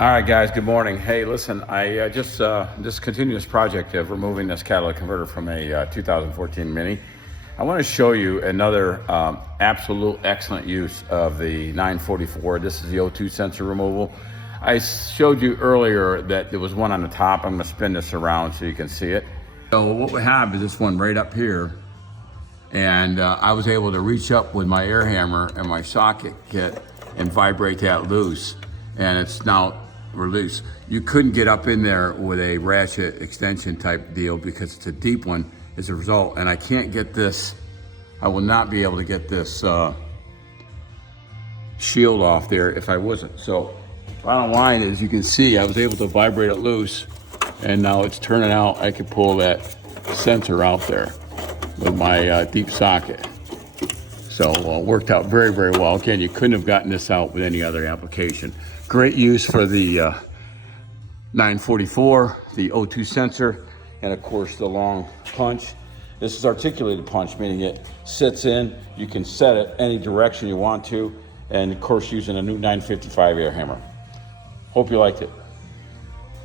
All right, guys, good morning. Hey, listen, I just continue this project of removing this catalytic converter from a 2014 Mini. I want to show you another absolute excellent use of the 944. This is the O2 sensor removal. I showed you earlier that there was one on the top. I'm going to spin this around so you can see it. So what we have is this one right up here. And I was able to reach up with my air hammer and my socket kit and vibrate that loose. And it's now released. You couldn't get up in there with a ratchet extension type deal because it's a deep one as a result. And I can't get this, I will not be able to get this shield off there if I wasn't. So bottom line is, you can see I was able to vibrate it loose and now it's turning out. I could pull that sensor out there with my deep socket. So worked out very, very well. Again, you couldn't have gotten this out with any other application. Great use for the 944, the O2 sensor, and of course the long punch. This is articulated punch, meaning it sits in. You can set it any direction you want to, and of course using a new 955 air hammer. Hope you liked it.